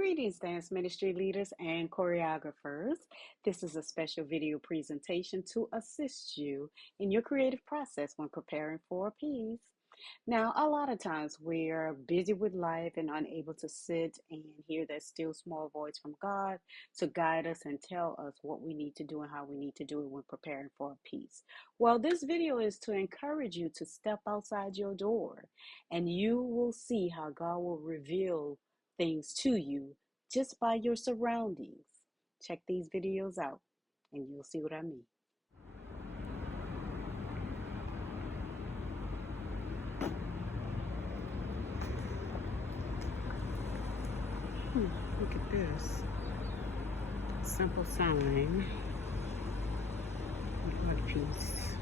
Greetings, dance ministry leaders and choreographers. This is a special video presentation to assist you in your creative process when preparing for a piece. Now, a lot of times we're busy with life and unable to sit and hear that still small voice from God to guide us and tell us what we need to do and how we need to do it when preparing for a piece. Well, this video is to encourage you to step outside your door and you will see how God will reveal things to you just by your surroundings. Check these videos out and you'll see what I mean. Look at this. Simple sign. Art piece.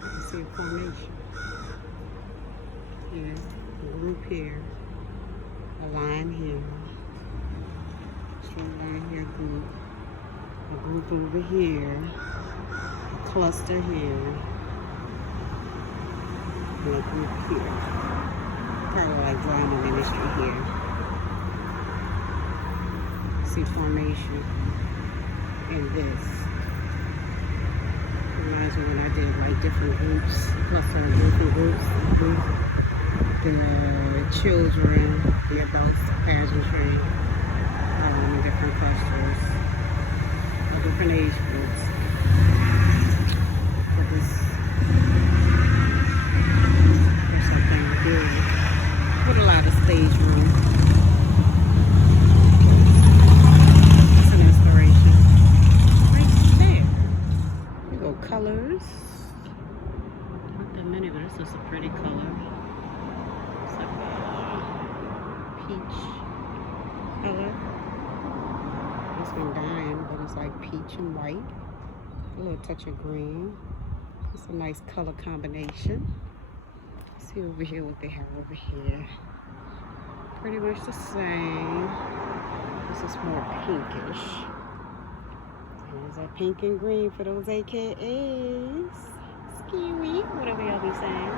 You see a formation. Here, a group here. A line here. Straight line here, group. A group over here. A cluster here. And a group here. Kind of like drama ministry here. See formation in this. Reminds me when I did like different groups, cluster of different groups, the children, the adults, the pageantry, in different clusters, of different age groups. For this, there's something good with a lot of stage room. Colors. Not that many, but this is a pretty color. It's like a peach color. This one dying, but it's like peach and white. A little touch of green. It's a nice color combination. Let's see over here what they have over here. Pretty much the same. This is more pinkish. There's that pink and green for those AKAs. Scary, whatever y'all be saying.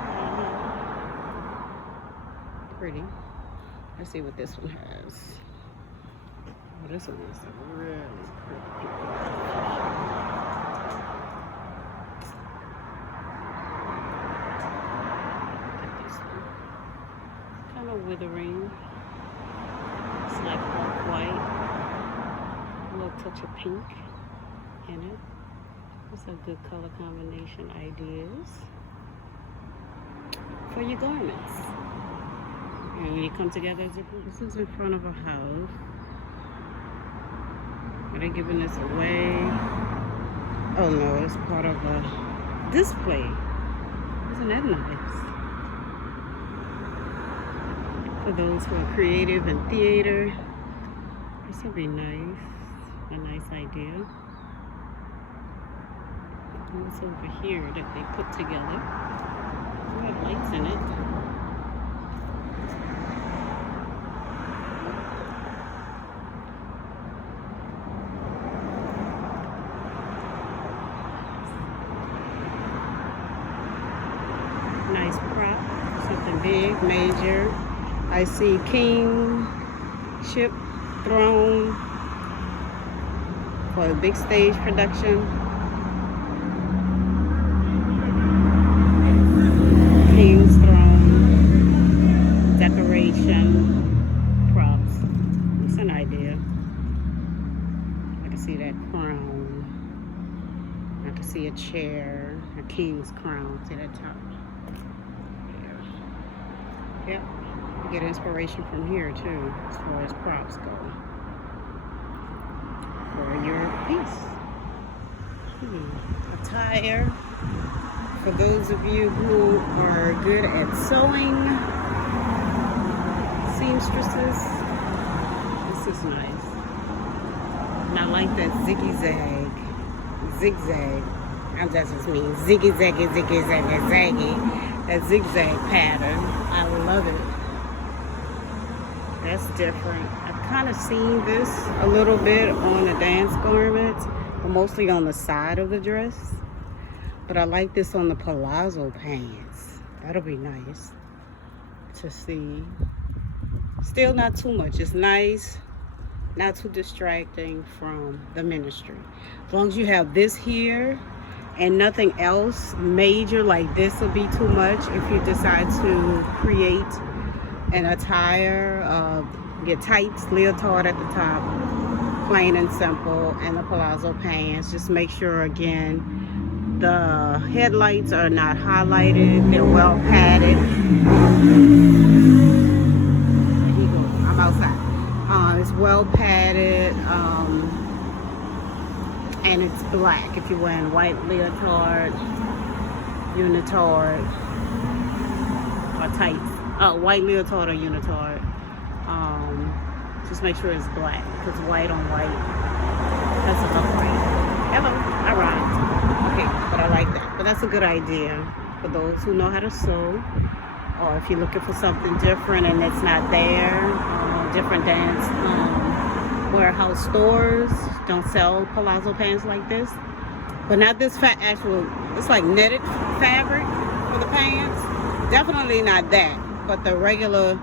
Pretty. Let's see what this one has. Oh, this one is really pretty. Look at this one. Kind of withering. It's like off-white. A little touch of pink in it. It's a good color combination ideas for your garments. And when you come together as a group, this is in front of a house. Are they giving this away? Oh no, it's part of a display. Isn't that nice? For those who are creative in theater, this would be nice. A nice idea. What's over here that they put together? We have lights in it. Nice prop, something big, major. I see king, ship, throne for a big stage production. King's throne, decoration, props. It's an idea. I can see that crown. I can see a chair, a king's crown. See that top? Yeah. Yep. You get inspiration from here too, as far as props go. For your piece. Attire. For those of you who are good at sewing, seamstresses, this is nice. And I like that ziggy-zag, zigzag, that's just me, ziggy-zaggy, ziggy-zaggy, zaggy, that zigzag pattern. I love it. That's different. I've kind of seen this a little bit on the dance garments, but mostly on the side of the dress. But I like this on the palazzo pants. That'll be nice to see. Still not too much. It's nice, not too distracting from the ministry. As long as you have this here and nothing else major, like this will be too much if you decide to create an attire. Get tights, leotard at the top, plain and simple, and the palazzo pants. Just make sure, again, the headlights are not highlighted. They're well padded. I'm outside. It's well padded, and it's black. If you're wearing white leotard, unitard, or tights, white leotard or unitard, just make sure it's black, because white on white doesn't look right. Hello, I rhymed. Okay, but I like that. But that's a good idea for those who know how to sew, or if you're looking for something different and it's not there. Different dance warehouse stores don't sell palazzo pants like this, but not this actual. It's like netted fabric for the pants. Definitely not that, but the regular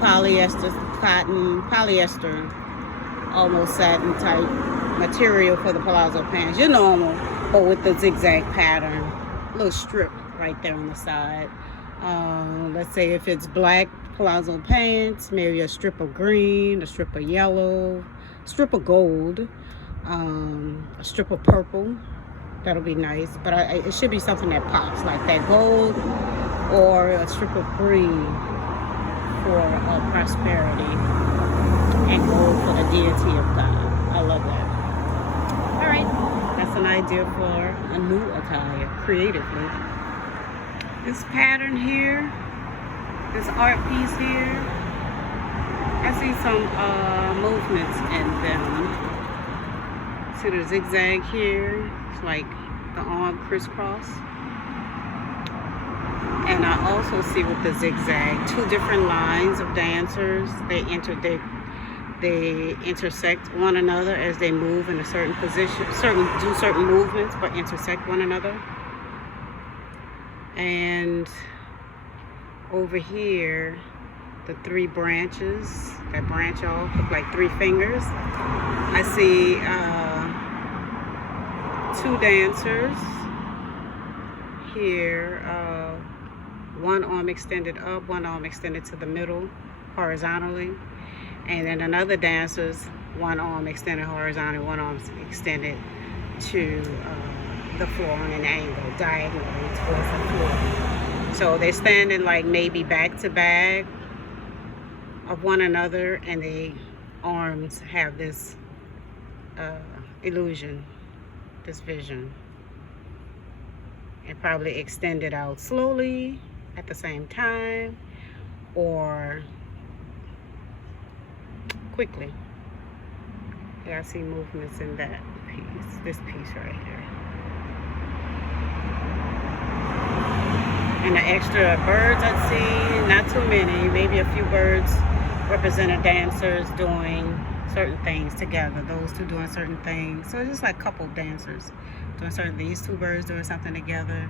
polyester, cotton, polyester, almost satin type material for the palazzo pants. Your normal, but with the zigzag pattern, little strip right there on the side. Let's say if it's black palazzo pants, maybe a strip of green, a strip of yellow, a strip of gold, a strip of purple. That'll be nice, but it should be something that pops, like that gold, or a strip of green for prosperity, and gold for the deity of God. I love that. All right, that's an idea for a new attire, creatively. This pattern here, this art piece here, I see some movements in them. See the zigzag here? It's like the arm crisscross. And I also see with the zigzag, two different lines of dancers. They intersect one another as they move in a certain position, do certain movements, but intersect one another. And over here, the three branches that branch off look like three fingers. I see two dancers here, one arm extended up, one arm extended to the middle horizontally, and then another dancer's one arm extended horizontally, one arm extended to the floor on an angle, diagonally towards the floor. So they're standing like maybe back to back of one another, and the arms have this illusion, this vision, and probably extended out slowly at the same time, or quickly. Yeah, I see movements in that piece, this piece right here. And the extra birds I see, not too many, maybe a few birds represented dancers doing certain things together, those two doing certain things. So it's just like couple dancers doing certain things, two birds doing something together,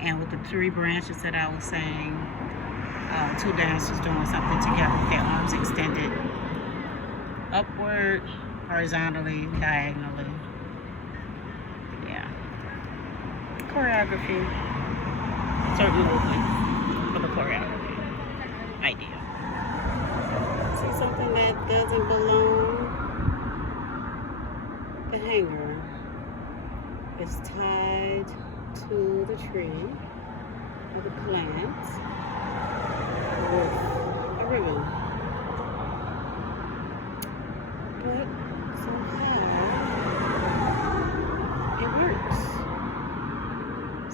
and with the three branches that I was saying, two dancers doing something together with their arms extended upward, horizontally, diagonally. Yeah. Choreography. Certain movements for the choreography idea. See something that doesn't belong? The hanger is tied to the tree or the plant with a ribbon. But somehow it works.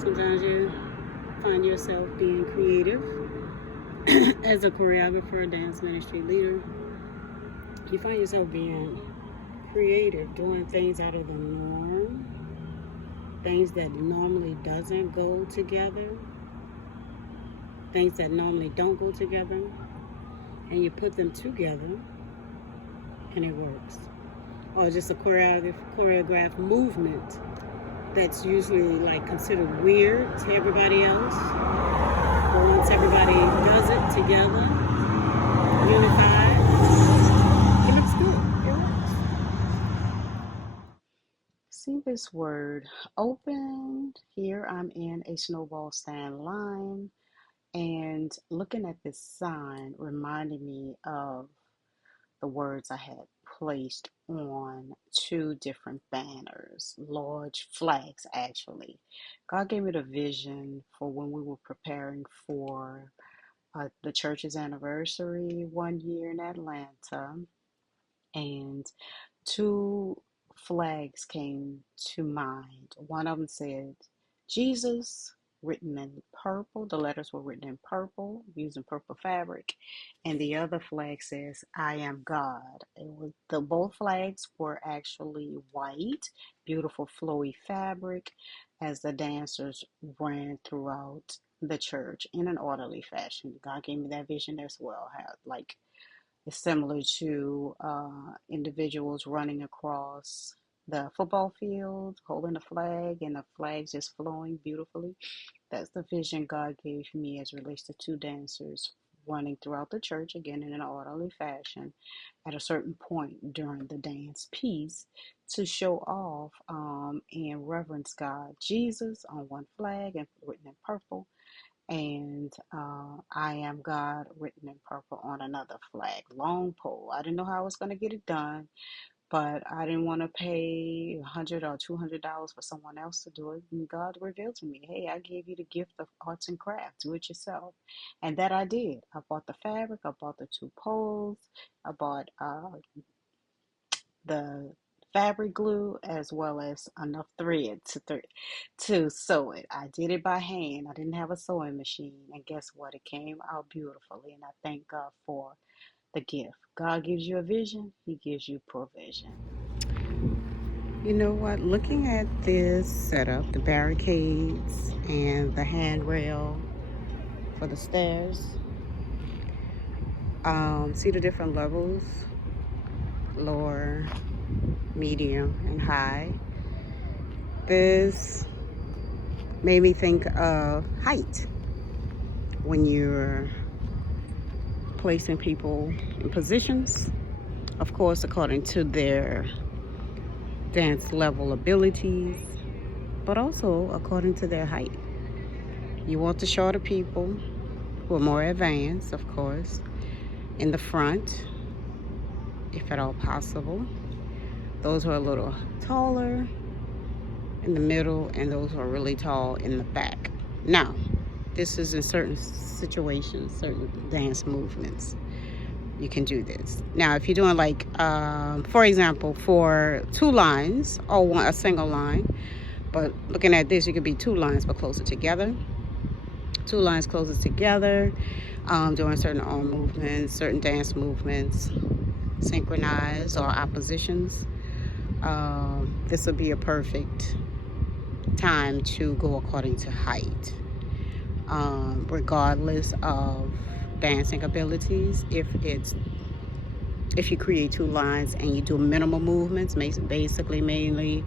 Sometimes you find yourself being creative as a choreographer, dance ministry leader. You find yourself being creative, doing things out of the norm, things that normally doesn't go together, things that normally don't go together, and you put them together and it works. Or just a choreographed movement that's usually like considered weird to everybody else, but once everybody does it together, this word open. Here I'm in a snowball stand line, and looking at this sign reminded me of the words I had placed on two different banners, large flags actually. God gave me the vision for when we were preparing for the church's anniversary 1 year in Atlanta, and two flags came to mind. One of them said Jesus, written in purple. The letters were written in purple using purple fabric. And the other flag says, I am God. Both flags were actually white, beautiful flowy fabric as the dancers ran throughout the church in an orderly fashion. God gave me that vision as well. How like is similar to individuals running across the football field, holding a flag, and the flag just flowing beautifully. That's the vision God gave me as relates to two dancers running throughout the church, again in an orderly fashion, at a certain point during the dance piece to show off and reverence God. Jesus on one flag and written in purple, and I am God written in purple on another flag, long pole. I didn't know how I was going to get it done, but I didn't want to pay $100 or $200 for someone else to do it. And God revealed to me, hey, I gave you the gift of arts and crafts. Do it yourself. And that I did. I bought the fabric. I bought the two poles. I bought the fabric glue as well as enough thread to sew it. I did it by hand. I didn't have a sewing machine, and guess what? It came out beautifully, and I thank God for the gift. God gives you a vision, He gives you provision. You know what? Looking at this setup, the barricades and the handrail for the stairs, see the different levels, lower, medium, and high. This made me think of height when you're placing people in positions, of course, according to their dance level abilities, but also according to their height. You want the shorter people who are more advanced, of course, in the front, if at all possible. Those who are a little taller in the middle, and those who are really tall in the back. Now, this is in certain situations, certain dance movements. You can do this. Now, if you're doing like, for example, for two lines or a single line, but looking at this, you could be two lines but closer together. Two lines closer together, doing certain arm movements, certain dance movements, synchronized or oppositions. This would be a perfect time to go according to height, regardless of dancing abilities. If you create two lines and you do minimal movements, basically mainly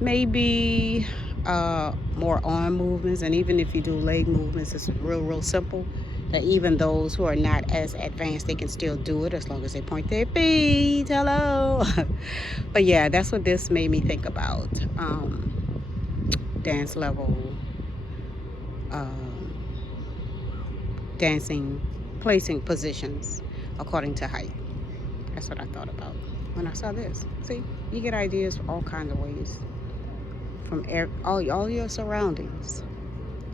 maybe more arm movements, and even if you do leg movements, it's real simple, that even those who are not as advanced, they can still do it as long as they point their feet. Hello. But yeah, that's what this made me think about. Dance level, um, dancing, placing positions according to height. That's what I thought about when I saw this. See, you get ideas all kinds of ways from all your surroundings.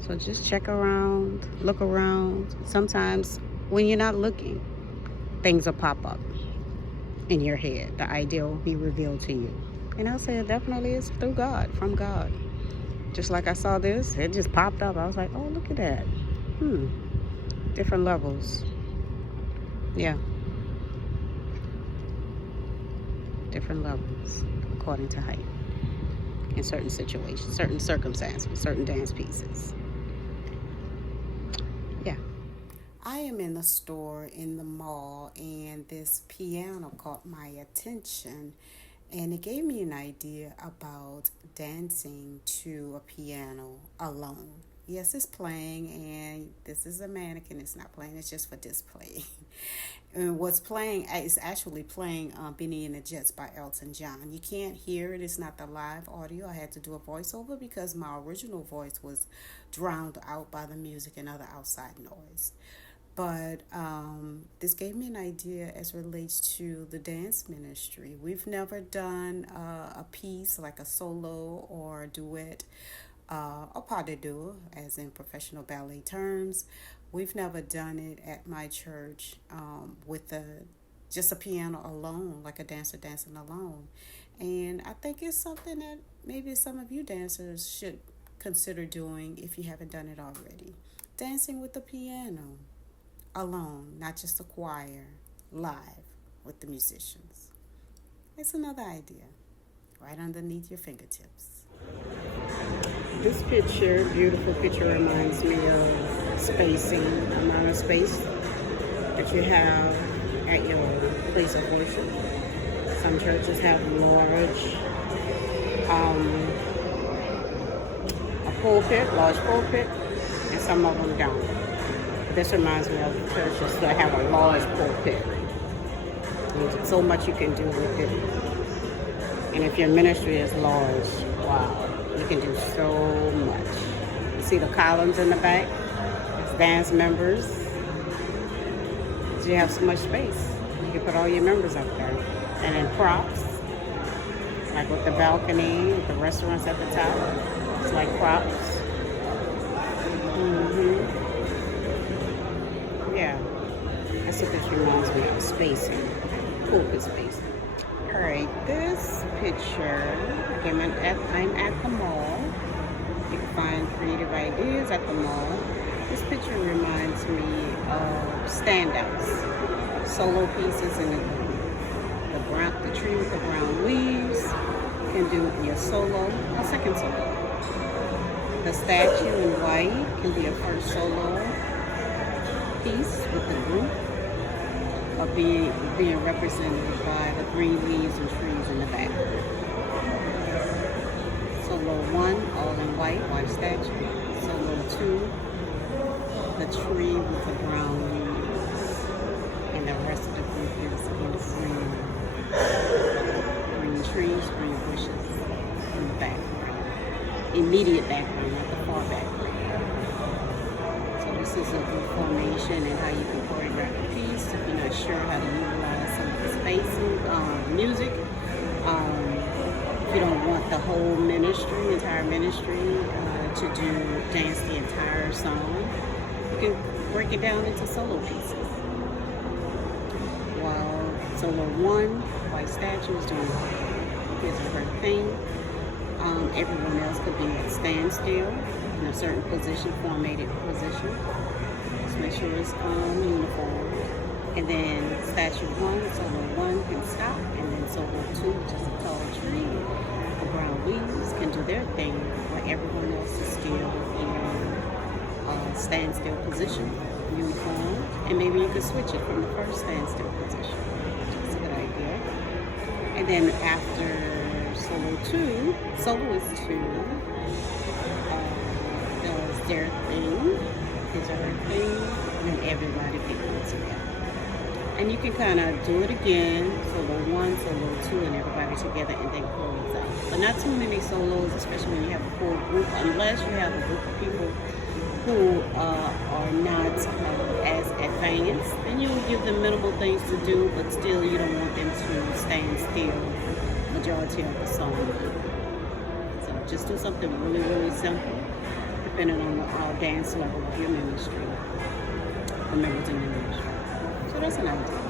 So just check around, look around. Sometimes when you're not looking, things will pop up in your head. The idea will be revealed to you. And I'll say it definitely is through God, from God. Just like I saw this, it just popped up. I was like, oh, look at that. Different levels. Yeah, different levels according to height in certain situations, certain circumstances, certain dance pieces. Yeah. I am in the store in the mall, and this piano caught my attention, and it gave me an idea about dancing to a piano alone. Yes, it's playing, and this is a mannequin. It's not playing, it's just for display. And what's playing is actually playing Benny and the Jets by Elton John. You can't hear it. It's not the live audio. I had to do a voiceover because my original voice was drowned out by the music and other outside noise. But this gave me an idea as relates to the dance ministry. We've never done a piece like a solo or a duet, or pas de deux, as in professional ballet terms. We've never done it at my church with just a piano alone, like a dancer dancing alone. And I think it's something that maybe some of you dancers should consider doing if you haven't done it already. Dancing with the piano alone, not just a choir, live with the musicians. It's another idea right underneath your fingertips. This picture, beautiful picture, reminds me of spacing, amount of space that you have at your place of worship. Some churches have large, large pulpit, and some of them don't. This reminds me of churches that have a large pulpit. There's so much you can do with it. And if your ministry is large, wow, you can do so much. You see the columns in the back? It's dance members. So you have so much space. You can put all your members up there. And then props, like with the balcony, the restaurants at the top. It's like props. Yeah, that's what this reminds me of, spacing, pulpit spacing. All right, this picture, again, I'm at the mall. You can find creative ideas at the mall. This picture reminds me of standouts, solo pieces in the tree with the brown leaves. You can do your solo, a second solo. The statue in white can be a first solo piece with the group of being represented by the green leaves and trees in the back. Solo 1, all in white statue. Solo 2, the tree with the brown leaves. And the rest of the group is in green trees, green bushes in the background. Immediate background, not the far background. This is a good formation and how you can choreograph a piece if you're not sure how to utilize some of the spacing, music. If you don't want the whole ministry, entire ministry, to dance the entire song, you can break it down into solo pieces. While solo 1, white statue, is doing his or her thing. Everyone else could be at standstill in a certain position, formatted position. Just make sure it's uniform. And then statue 1, solo 1 can stop, and then solo 2, which is a tall tree, the brown leaves can do their thing, while everyone else is still in a standstill position, uniform. And maybe you could switch it from the first standstill position. That's a good idea. And then after soloist 2 does their thing, his or her thing, and everybody can come together. And you can kind of do it again, solo 1, solo 2, and everybody together, and then close out. But not too many solos, especially when you have a full group, unless you have a group of people who are not as advanced. Then you will give them minimal things to do, but still you don't want them to stand still majority of the song. So just do something really, really simple, depending on the dance level of your ministry, the members in your ministry. So that's an idea.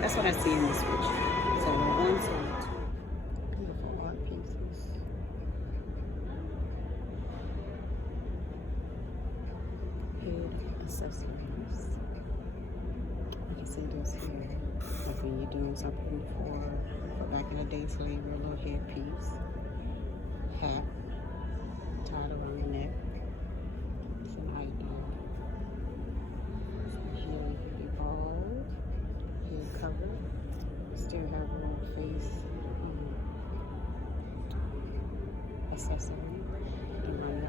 That's what I see in this picture. Solo 1, solo 2. Beautiful art pieces. Head accessories. You can see this here. Like when you're doing something for back in the day, slavery, a little headpiece, hat, tied around your neck. It's an idea. Here you can be bald, head covered, still have a little face accessory.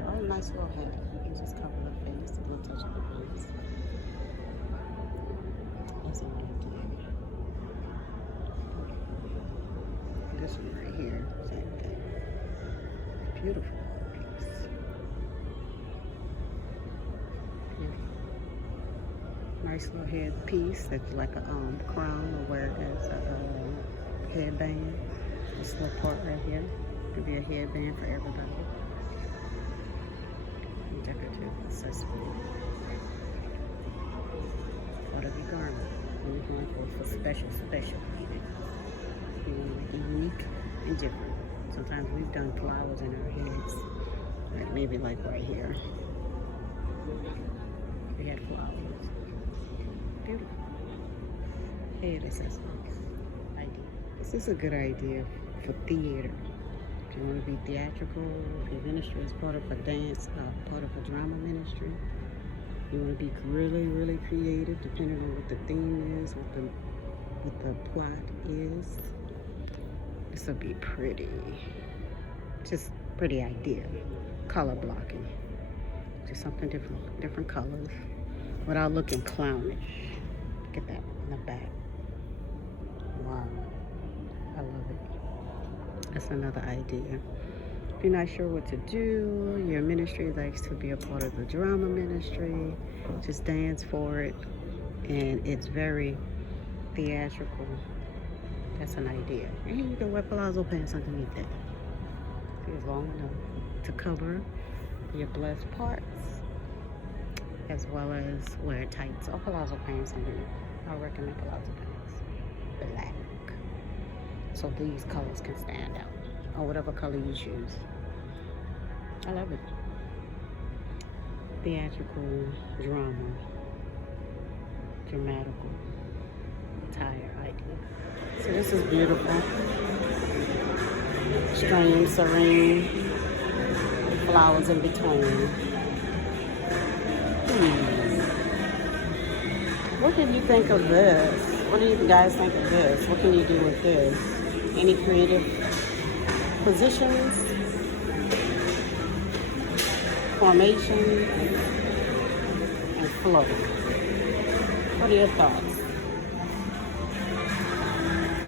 Oh, nice little hat. You can just cover the face, a little touch of the face. That's an idea. this one right here, same thing. Beautiful piece. Beautiful. Nice little headpiece that's like a crown or wear it as a headband. This little part right here could be a headband for everybody. Decorative accessory. Part of your garment. When you're going for special. You want to make it unique and different. Sometimes we've done flowers in our heads. Like maybe like right here. We had flowers. Beautiful. Head accessories. Idea. This is a good idea for theater. If you want to be theatrical, if your ministry is part of a dance, part of a drama ministry, you want to be really creative, depending on what the theme is, what the plot is. This will be pretty. Just pretty idea. Color blocking. Just something different colors, without looking clownish. Look at that in the back. Wow, I love it. That's another idea. If you're not sure what to do, your ministry likes to be a part of the drama ministry, just dance for it, and it's very theatrical. That's an idea. And you can wear palazzo pants underneath that. It's long enough to cover your blessed parts, as well as wear tights or palazzo pants underneath. I recommend palazzo pants, black, so these colors can stand out, or whatever color you choose. I love it. Theatrical, drama, dramatical attire idea. So this is beautiful. Strange, serene, flowers in between. What did you think of this? What do you guys think of this? What can you do with this? Any creative positions? Formation and flow. What are your thoughts?